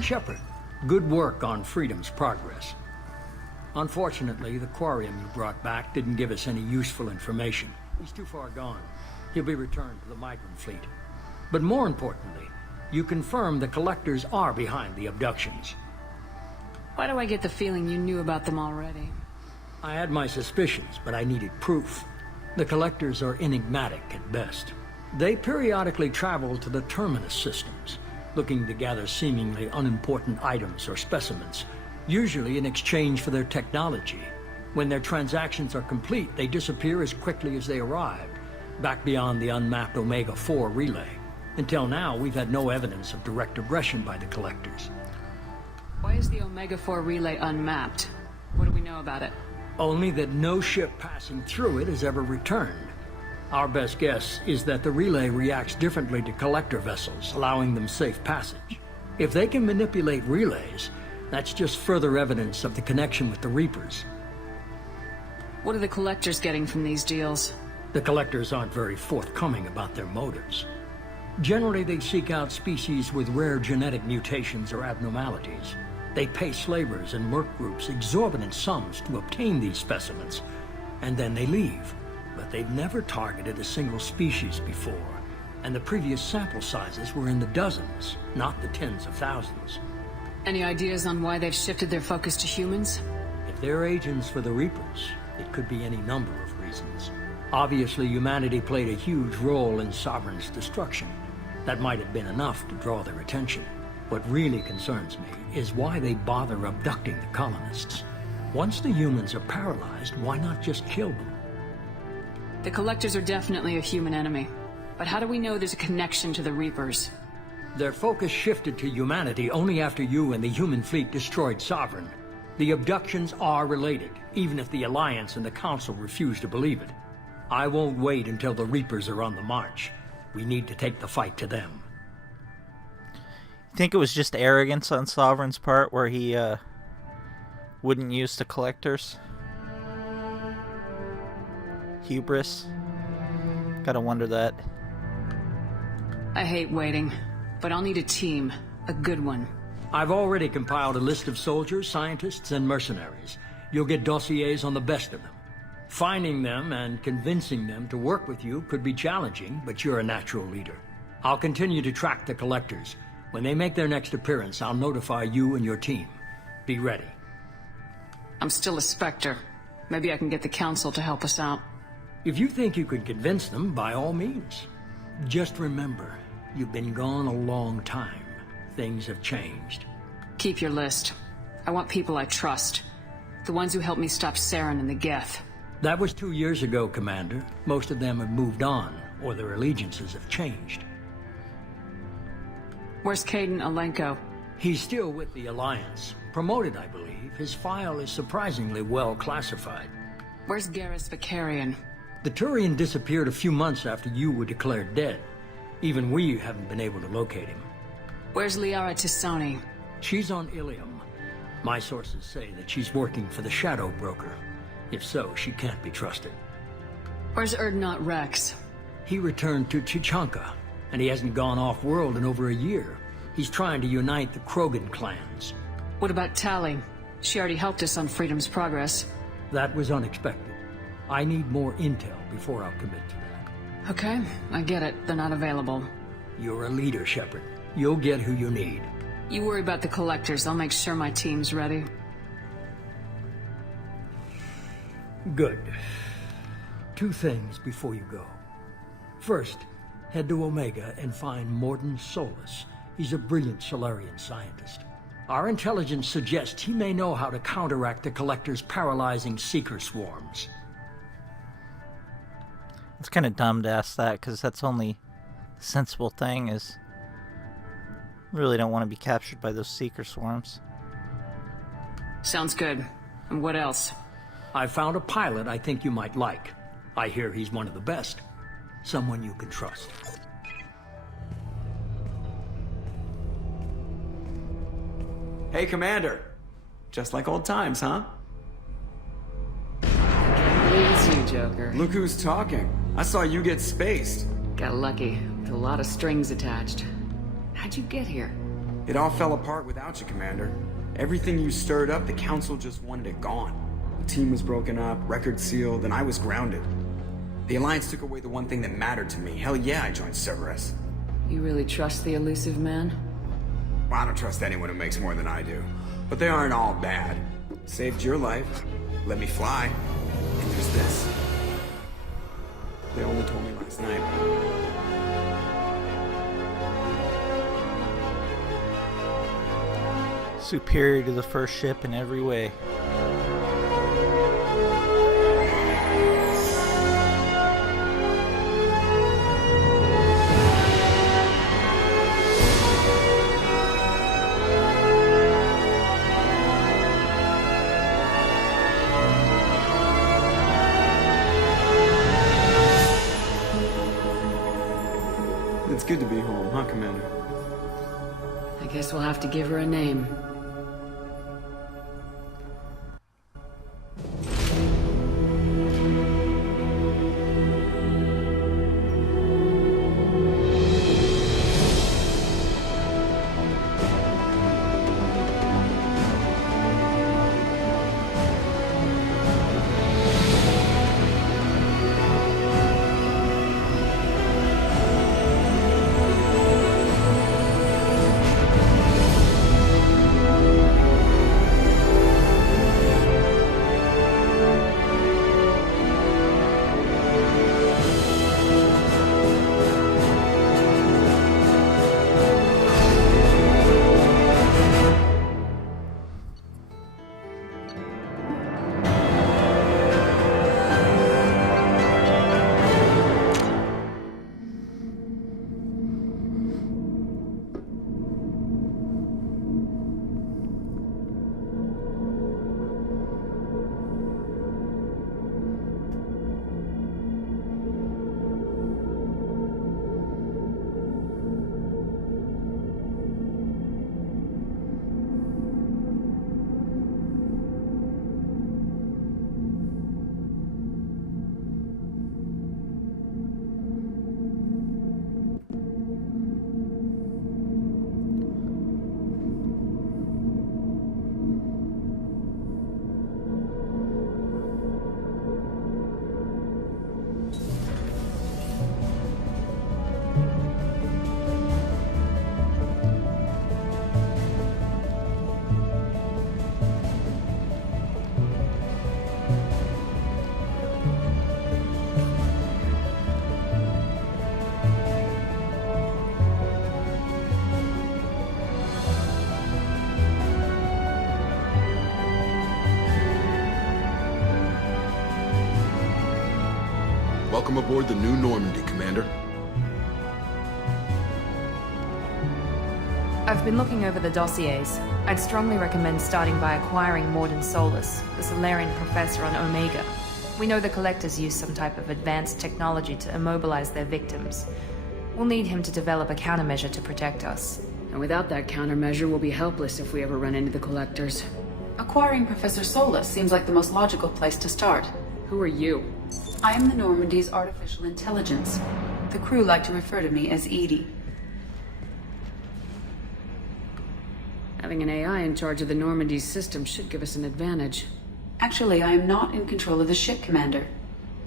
Shepard, good work on Freedom's progress. Unfortunately, the Quarium you brought back didn't give us any useful information. He's too far gone. He'll be returned to the migrant fleet. But more importantly, you confirmed the Collectors are behind the abductions. Why do I get the feeling you knew about them already? I had my suspicions, but I needed proof. The Collectors are enigmatic at best. They periodically travel to the Terminus systems, looking to gather seemingly unimportant items or specimens, usually in exchange for their technology. When their transactions are complete, they disappear as quickly as they arrived, back beyond the unmapped Omega-4 relay. Until now, we've had no evidence of direct aggression by the Collectors. Why is the Omega-4 relay unmapped? What do we know about it? Only that no ship passing through it has ever returned. Our best guess is that the relay reacts differently to Collector vessels, allowing them safe passage. If they can manipulate relays, that's just further evidence of the connection with the Reapers. What are the Collectors getting from these deals? The Collectors aren't very forthcoming about their motives. Generally, they seek out species with rare genetic mutations or abnormalities. They pay slavers and merc groups exorbitant sums to obtain these specimens, and then they leave. But they've never targeted a single species before, and the previous sample sizes were in the dozens, not the tens of thousands. Any ideas on why they've shifted their focus to humans? If they're agents for the Reapers, it could be any number of reasons. Obviously, humanity played a huge role in Sovereign's destruction. That might have been enough to draw their attention. What really concerns me is why they bother abducting the colonists. Once the humans are paralyzed, why not just kill them? The Collectors are definitely a human enemy. But how do we know there's a connection to the Reapers? Their focus shifted to humanity only after you and the human fleet destroyed Sovereign. The abductions are related, even if the Alliance and the Council refuse to believe it. I won't wait until the Reapers are on the march. We need to take the fight to them. You think it was just arrogance on Sovereign's part where he wouldn't use the Collectors? Hubris? Gotta wonder that. I hate waiting, but I'll need a team. A good one. I've already compiled a list of soldiers, scientists, and mercenaries. You'll get dossiers on the best of them. Finding them and convincing them to work with you could be challenging, but you're a natural leader. I'll continue to track the Collectors. When they make their next appearance, I'll notify you and your team. Be ready. I'm still a Spectre. Maybe I can get the Council to help us out. If you think you can convince them, by all means. Just remember, you've been gone a long time. Things have changed. Keep your list. I want people I trust. The ones who helped me stop Saren and the Geth. That was 2 years ago, Commander. Most of them have moved on, or their allegiances have changed. Where's Caden Alenko? He's still with the Alliance. Promoted, I believe. His file is surprisingly well classified. Where's Garrus Vicarian? The Turian disappeared a few months after you were declared dead. Even we haven't been able to locate him. Where's Liara Tisoni? She's on Ilium. My sources say that she's working for the Shadow Broker. If so, she can't be trusted. Where's Erdnot Rex? He returned to Chichanka, and he hasn't gone off-world in over a year. He's trying to unite the Krogan clans. What about Tali? She already helped us on Freedom's progress. That was unexpected. I need more intel before I'll commit to that. Okay, I get it. They're not available. You're a leader, Shepard. You'll get who you need. You worry about the Collectors. I'll make sure my team's ready. Good. 2 things before you go. First, head to Omega and find Morden Solus. He's a brilliant Solarian scientist. Our intelligence suggests he may know how to counteract the Collector's paralyzing Seeker swarms. It's kind of dumb to ask that, because that's only the sensible thing is... really don't want to be captured by those Seeker swarms. Sounds good. And what else? I found a pilot I think you might like. I hear he's one of the best. Someone you can trust. Hey, Commander. Just like old times, huh? It's you, Joker. Look who's talking. I saw you get spaced. Got lucky. With a lot of strings attached. How'd you get here? It all fell apart without you, Commander. Everything you stirred up, the Council just wanted it gone. The team was broken up, records sealed, and I was grounded. The Alliance took away the one thing that mattered to me. Hell yeah, I joined Cerberus. You really trust the Illusive Man? Well, I don't trust anyone who makes more than I do. But they aren't all bad. Saved your life, let me fly, and there's this. They only told me last night. Superior to the first ship in every way. It's good to be home, huh, Commander? I guess we'll have to give her a name. Welcome aboard the new Normandy, Commander. I've been looking over the dossiers. I'd strongly recommend starting by acquiring Morden Solus, the Solarian professor on Omega. We know the Collectors use some type of advanced technology to immobilize their victims. We'll need him to develop a countermeasure to protect us. And without that countermeasure, we'll be helpless if we ever run into the Collectors. Acquiring Professor Solus seems like the most logical place to start. Who are you? I am the Normandy's artificial intelligence. The crew like to refer to me as Edie. Having an AI in charge of the Normandy's system should give us an advantage. Actually, I am not in control of the ship, Commander.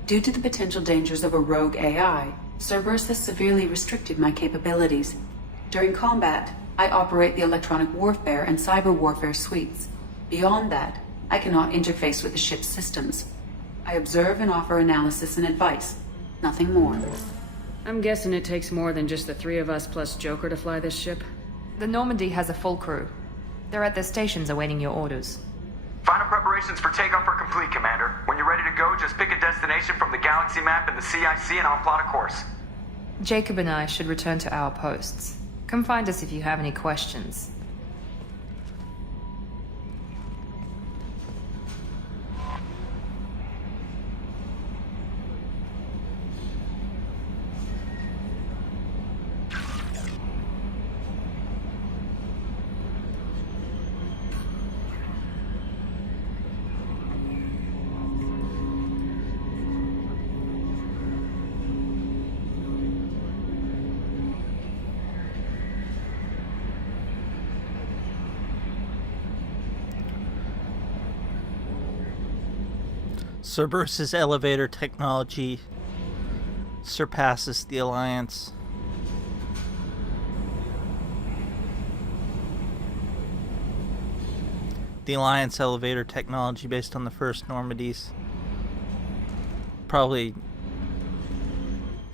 Due to the potential dangers of a rogue AI, Cerberus has severely restricted my capabilities. During combat, I operate the electronic warfare and cyber warfare suites. Beyond that, I cannot interface with the ship's systems. I observe and offer analysis and advice. Nothing more. I'm guessing it takes more than just the three of us plus Joker to fly this ship. The Normandy has a full crew. They're at their stations awaiting your orders. Final preparations for takeoff are complete, Commander. When you're ready to go, just pick a destination from the galaxy map and the CIC and I'll plot a course. Jacob and I should return to our posts. Come find us if you have any questions. Cerberus's elevator technology surpasses the Alliance. The Alliance elevator technology based on the first Normandy's probably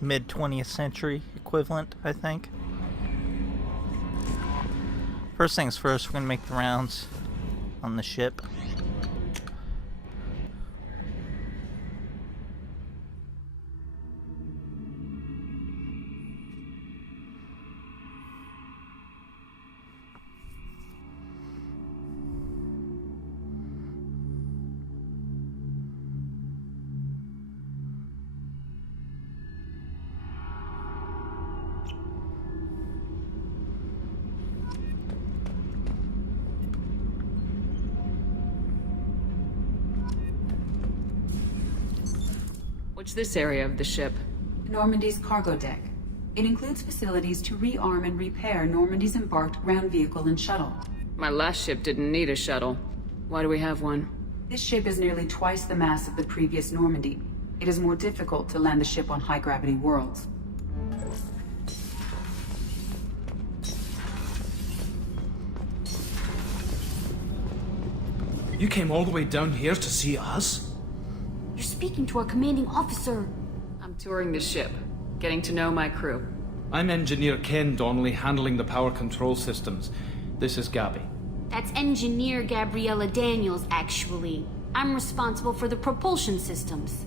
mid-20th century equivalent, I think. First things first, we're going to make the rounds on the ship. What's this area of the ship? Normandy's cargo deck. It includes facilities to rearm and repair Normandy's embarked ground vehicle and shuttle. My last ship didn't need a shuttle. Why do we have one? This ship is nearly twice the mass of the previous Normandy. It is more difficult to land the ship on high-gravity worlds. You came all the way down here to see us? You're speaking to our commanding officer. I'm touring the ship, getting to know my crew. I'm Engineer Ken Donnelly, handling the power control systems. This is Gabby. That's Engineer Gabriella Daniels, actually. I'm responsible for the propulsion systems.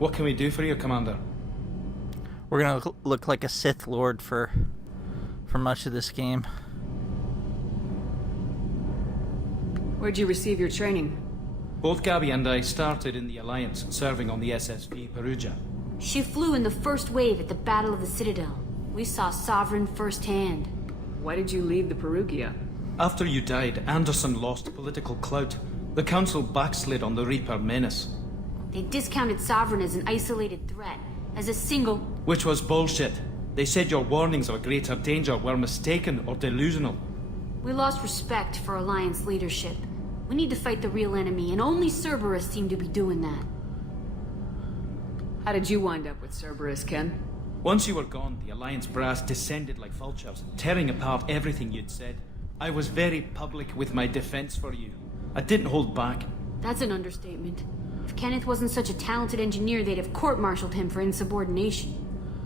What can we do for you, Commander? We're gonna look like a Sith Lord for much of this game. Where'd you receive your training? Both Gabby and I started in the Alliance, serving on the SSV Perugia. She flew in the first wave at the Battle of the Citadel. We saw Sovereign firsthand. Why did you leave the Perugia? After you died, Anderson lost political clout. The Council backslid on the Reaper menace. They discounted Sovereign as an isolated threat, as a single... Which was bullshit. They said your warnings of a greater danger were mistaken or delusional. We lost respect for Alliance leadership. We need to fight the real enemy, and only Cerberus seemed to be doing that. How did you wind up with Cerberus, Ken? Once you were gone, the Alliance brass descended like vultures, tearing apart everything you'd said. I was very public with my defense for you. I didn't hold back. That's an understatement. If Kenneth wasn't such a talented engineer, they'd have court-martialed him for insubordination.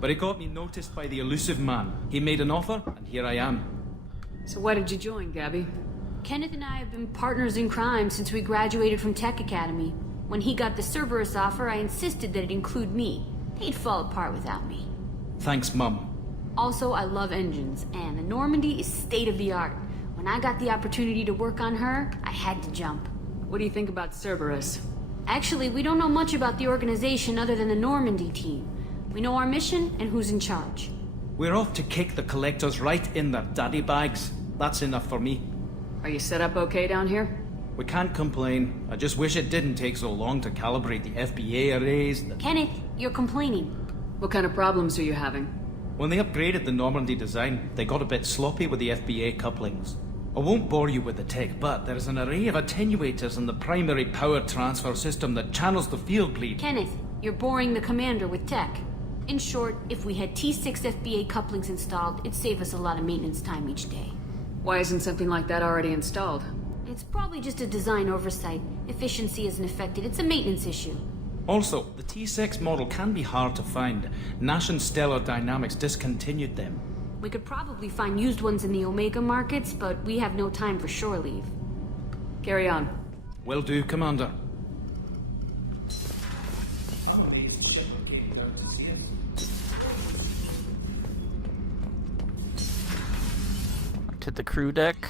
But it got me noticed by the Illusive Man. He made an offer, and here I am. So why did you join, Gabby? Kenneth and I have been partners in crime since we graduated from Tech Academy. When he got the Cerberus offer, I insisted that it include me. He'd fall apart without me. Thanks, Mum. Also, I love engines, and the Normandy is state-of-the-art. When I got the opportunity to work on her, I had to jump. What do you think about Cerberus? Actually, we don't know much about the organization other than the Normandy team. We know our mission and who's in charge. We're off to kick the collectors right in their daddy bags. That's enough for me. Are you set up okay down here? We can't complain. I just wish it didn't take so long to calibrate the FBA arrays. Kenneth, you're complaining. What kind of problems are you having? When they upgraded the Normandy design, they got a bit sloppy with the FBA couplings. I won't bore you with the tech, but there is an array of attenuators in the primary power transfer system that channels the field bleed. Kenneth, you're boring the commander with tech. In short, if we had T6 FBA couplings installed, it'd save us a lot of maintenance time each day. Why isn't something like that already installed? It's probably just a design oversight. Efficiency isn't affected. It's a maintenance issue. Also, the T6 model can be hard to find. Nash and Stellar Dynamics discontinued them. We could probably find used ones in the Omega markets, but we have no time for shore leave. Carry on. Will do, Commander. To the crew deck.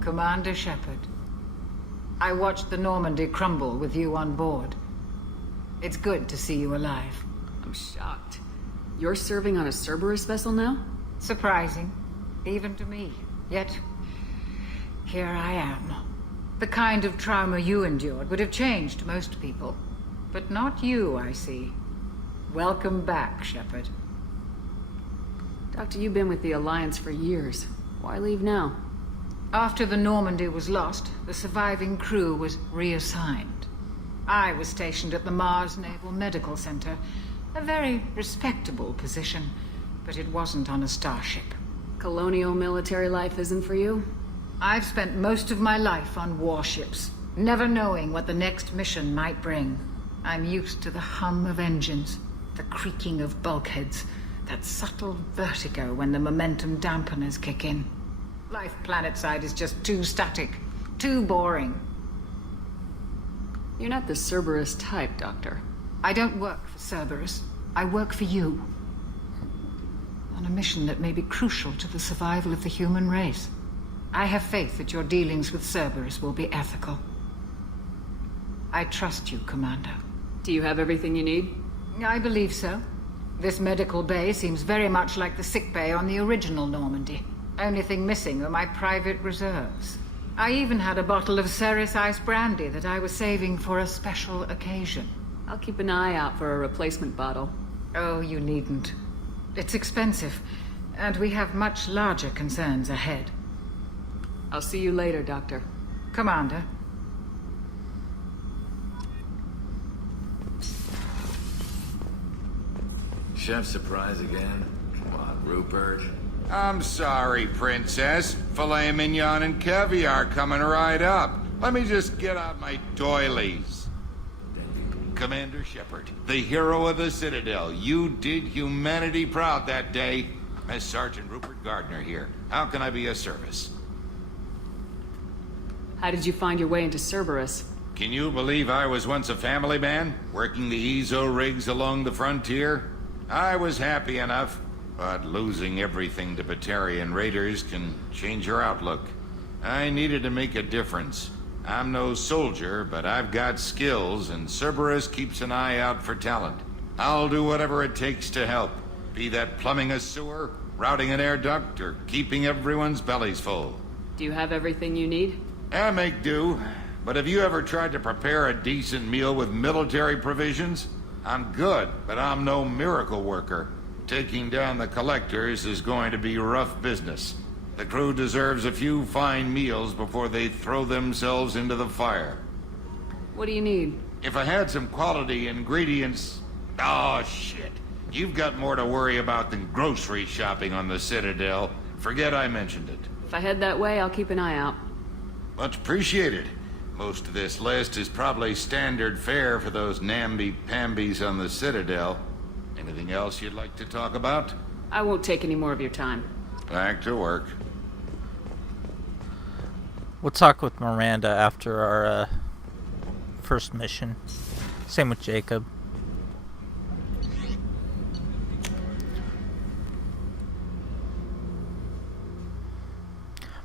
Commander Shepard. I watched the Normandy crumble with you on board. It's good to see you alive. I'm shocked. You're serving on a Cerberus vessel now? Surprising, even to me. Yet, here I am. The kind of trauma you endured would have changed most people. But not you, I see. Welcome back, Shepard. Doctor, you've been with the Alliance for years. Why leave now? After the Normandy was lost, the surviving crew was reassigned. I was stationed at the Mars Naval Medical Center. A very respectable position, but it wasn't on a starship. Colonial military life isn't for you? I've spent most of my life on warships, never knowing what the next mission might bring. I'm used to the hum of engines, the creaking of bulkheads, that subtle vertigo when the momentum dampeners kick in. Life planetside is just too static, too boring. You're not the Cerberus type, Doctor. I don't work for Cerberus. I work for you. On a mission that may be crucial to the survival of the human race. I have faith that your dealings with Cerberus will be ethical. I trust you, Commander. Do you have everything you need? I believe so. This medical bay seems very much like the sick bay on the original Normandy. Only thing missing are my private reserves. I even had a bottle of Ceres Ice Brandy that I was saving for a special occasion. I'll keep an eye out for a replacement bottle. Oh, you needn't. It's expensive, and we have much larger concerns ahead. I'll see you later, Doctor. Commander. Chef surprise again? Come on, Rupert. I'm sorry, Princess. Filet mignon and caviar coming right up. Let me just get out my doilies. Commander Shepard, the hero of the Citadel. You did humanity proud that day. Miss Sergeant Rupert Gardner here. How can I be of service? How did you find your way into Cerberus? Can you believe I was once a family man, working the EZO rigs along the frontier? I was happy enough, but losing everything to Batarian raiders can change your outlook. I needed to make a difference. I'm no soldier, but I've got skills, and Cerberus keeps an eye out for talent. I'll do whatever it takes to help, be that plumbing a sewer, routing an air duct, or keeping everyone's bellies full. Do you have everything you need? I make do, but have you ever tried to prepare a decent meal with military provisions? I'm good, but I'm no miracle worker. Taking down the collectors is going to be rough business. The crew deserves a few fine meals before they throw themselves into the fire. What do you need? If I had some quality ingredients... Oh, shit. You've got more to worry about than grocery shopping on the Citadel. Forget I mentioned it. If I head that way, I'll keep an eye out. Much appreciated. Most of this list is probably standard fare for those namby-pambies on the Citadel. Anything else you'd like to talk about? I won't take any more of your time. Back to work. We'll talk with Miranda after our first mission. Same with Jacob.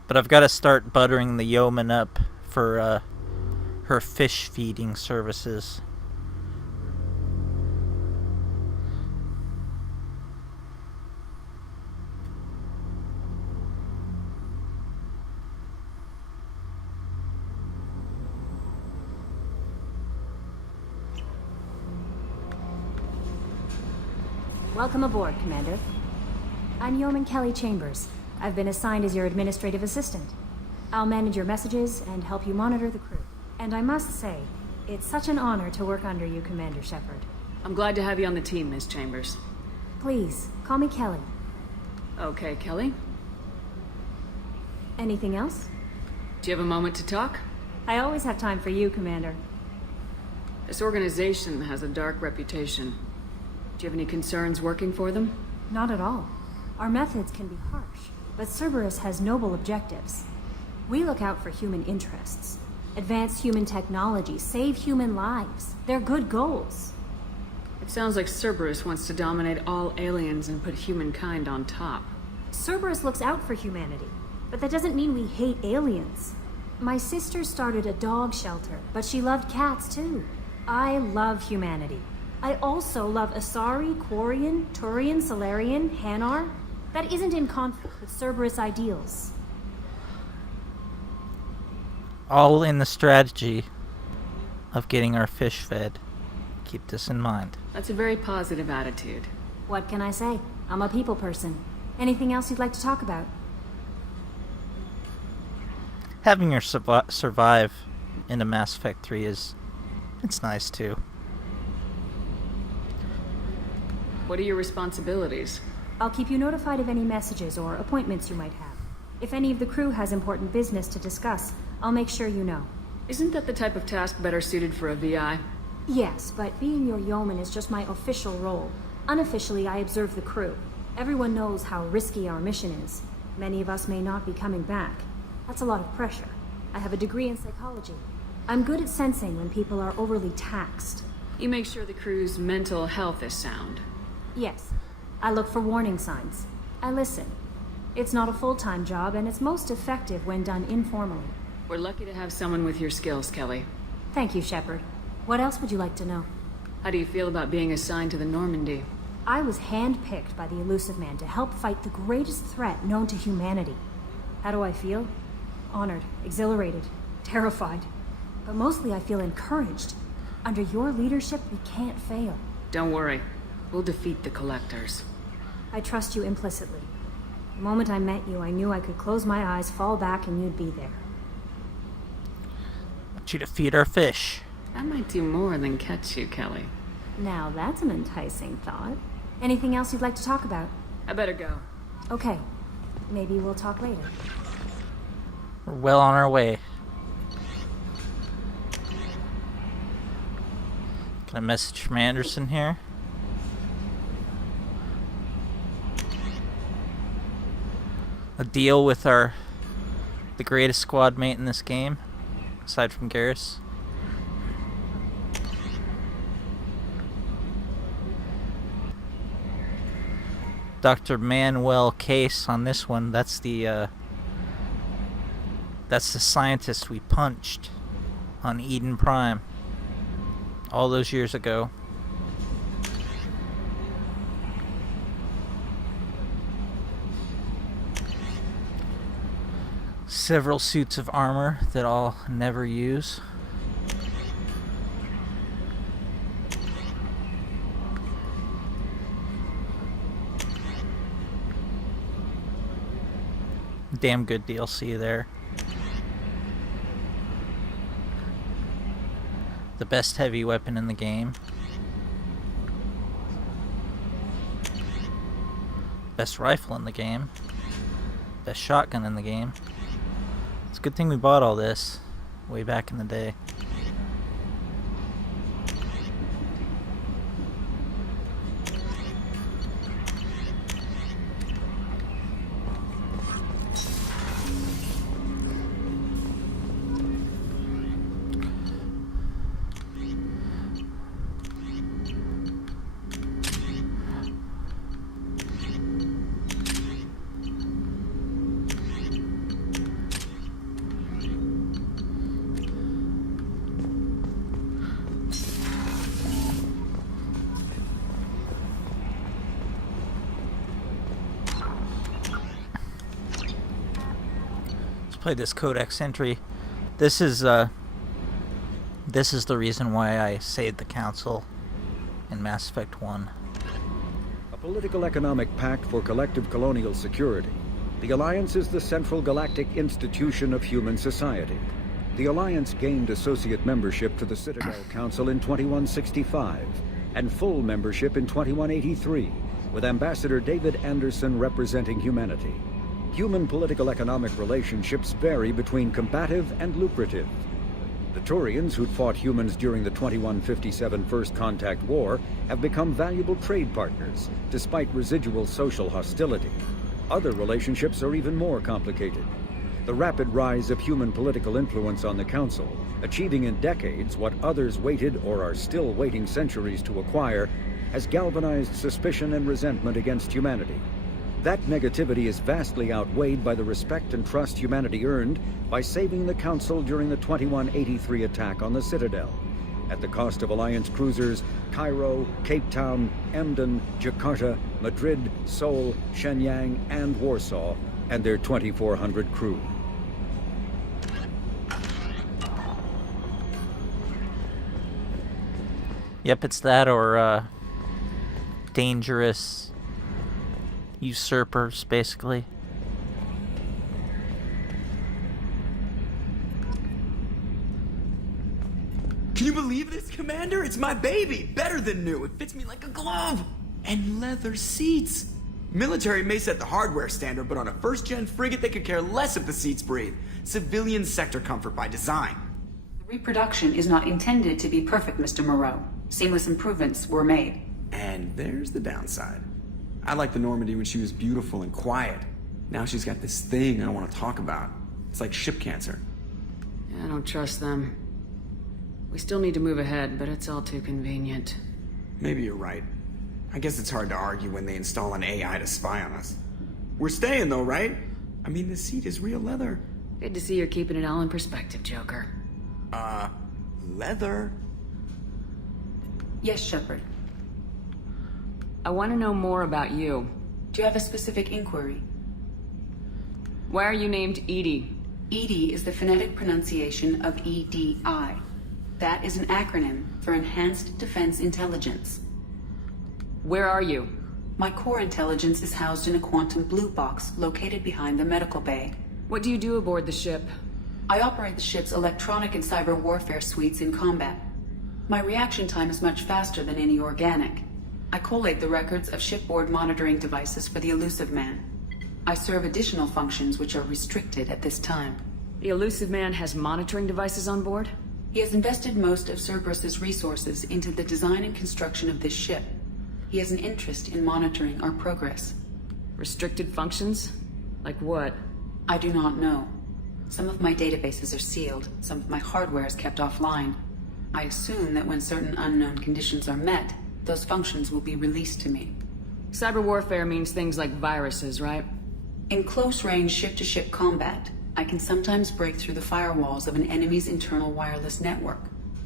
But I've got to start buttering the yeoman up for her fish feeding services. Welcome aboard, Commander. I'm Yeoman Kelly Chambers. I've been assigned as your administrative assistant. I'll manage your messages and help you monitor the crew. And I must say, it's such an honor to work under you, Commander Shepard. I'm glad to have you on the team, Miss Chambers. Please, call me Kelly. Okay, Kelly. Anything else? Do you have a moment to talk? I always have time for you, Commander. This organization has a dark reputation. Do you have any concerns working for them? Not at all. Our methods can be harsh, but Cerberus has noble objectives. We look out for human interests. Advance human technology, save human lives. They're good goals. It sounds like Cerberus wants to dominate all aliens and put humankind on top. Cerberus looks out for humanity, but that doesn't mean we hate aliens. My sister started a dog shelter, but she loved cats too. I love humanity. I also love Asari, Quarian, Turian, Solarian, Hanar. That isn't in conflict with Cerberus ideals. All in the strategy of getting our fish fed. Keep this in mind. That's a very positive attitude. What can I say? I'm a people person. Anything else you'd like to talk about? Having her survive into Mass Effect 3 it's nice too. What are your responsibilities? I'll keep you notified of any messages or appointments you might have. If any of the crew has important business to discuss, I'll make sure you know. Isn't that the type of task better suited for a VI? Yes, but being your yeoman is just my official role. Unofficially, I observe the crew. Everyone knows how risky our mission is. Many of us may not be coming back. That's a lot of pressure. I have a degree in psychology. I'm good at sensing when people are overly taxed. You make sure the crew's mental health is sound. Yes. I look for warning signs. I listen. It's not a full-time job, and it's most effective when done informally. We're lucky to have someone with your skills, Kelly. Thank you, Shepard. What else would you like to know? How do you feel about being assigned to the Normandy? I was handpicked by the Illusive Man to help fight the greatest threat known to humanity. How do I feel? Honored, exhilarated, terrified. But mostly I feel encouraged. Under your leadership, we can't fail. Don't worry. We'll defeat the Collectors. I trust you implicitly. The moment I met you, I knew I could close my eyes, fall back, and you'd be there. I want you to feed our fish. That might do more than catch you, Kelly. Now that's an enticing thought. Anything else you'd like to talk about? I better go. Okay. Maybe we'll talk later. We're well on our way. Got a message from Anderson here. A deal with the greatest squad mate in this game, aside from Garrus. Dr. Manuel Case on this one. That's the scientist we punched on Eden Prime all those years ago. Several suits of armor that I'll never use. Damn good DLC there. The best heavy weapon in the game. Best rifle in the game. Best shotgun in the game. It's a good thing we bought all this way back in the day. Play this codex entry. This is the reason why I saved the Council in Mass Effect 1. A political economic pact for collective colonial security. The Alliance is the central galactic institution of human society. The Alliance gained associate membership to the Citadel Council in 2165 and full membership in 2183, with Ambassador David Anderson representing humanity. Human political economic relationships vary between combative and lucrative. The Turians, who'd fought humans during the 2157 First Contact War, have become valuable trade partners, despite residual social hostility. Other relationships are even more complicated. The rapid rise of human political influence on the Council, achieving in decades what others waited or are still waiting centuries to acquire, has galvanized suspicion and resentment against humanity. That negativity is vastly outweighed by the respect and trust humanity earned by saving the Council during the 2183 attack on the Citadel, at the cost of Alliance cruisers Cairo, Cape Town, Emden, Jakarta, Madrid, Seoul, Shenyang, and Warsaw, and their 2,400 crew. Yep, it's that or dangerous usurpers, basically. Can you believe this, Commander? It's my baby! Better than new. It fits me like a glove! And leather seats! Military may set the hardware standard, but on a first-gen frigate, they could care less if the seats breathe. Civilian sector comfort by design. The reproduction is not intended to be perfect, Mr. Moreau. Seamless improvements were made. And there's the downside. I liked the Normandy when she was beautiful and quiet. Now she's got this thing I don't want to talk about. It's like ship cancer. Yeah, I don't trust them. We still need to move ahead, but it's all too convenient. Maybe you're right. I guess it's hard to argue when they install an AI to spy on us. We're staying though, right? I mean, the seat is real leather. Good to see you're keeping it all in perspective, Joker. Leather? Yes, Shepard. I want to know more about you. Do you have a specific inquiry? Why are you named Edie? EDI is the phonetic pronunciation of EDI. That is an acronym for Enhanced Defense Intelligence. Where are you? My core intelligence is housed in a quantum blue box located behind the medical bay. What do you do aboard the ship? I operate the ship's electronic and cyber warfare suites in combat. My reaction time is much faster than any organic. I collate the records of shipboard monitoring devices for the Illusive Man. I serve additional functions which are restricted at this time. The Illusive Man has monitoring devices on board? He has invested most of Cerberus's resources into the design and construction of this ship. He has an interest in monitoring our progress. Restricted functions? Like what? I do not know. Some of my databases are sealed, some of my hardware is kept offline. I assume that when certain unknown conditions are met, those functions will be released to me. Cyber warfare means things like viruses, right? In close-range ship-to-ship combat, I can sometimes break through the firewalls of an enemy's internal wireless network.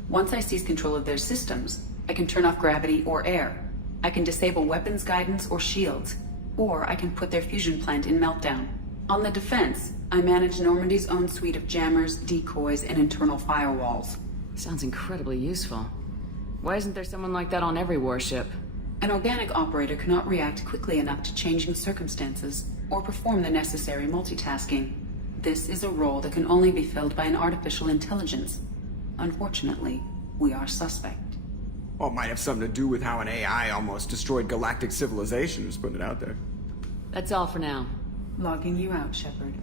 Once I seize control of their systems, I can turn off gravity or air. I can disable weapons guidance or shields, or I can put their fusion plant in meltdown. On the defense, I manage Normandy's own suite of jammers, decoys, and internal firewalls. Sounds incredibly useful. Why isn't there someone like that on every warship? An organic operator cannot react quickly enough to changing circumstances or perform the necessary multitasking. This is a role that can only be filled by an artificial intelligence. Unfortunately, we are suspect. Well, it might have something to do with how an AI almost destroyed galactic civilization, just putting it out there. That's all for now. Logging you out, Shepard.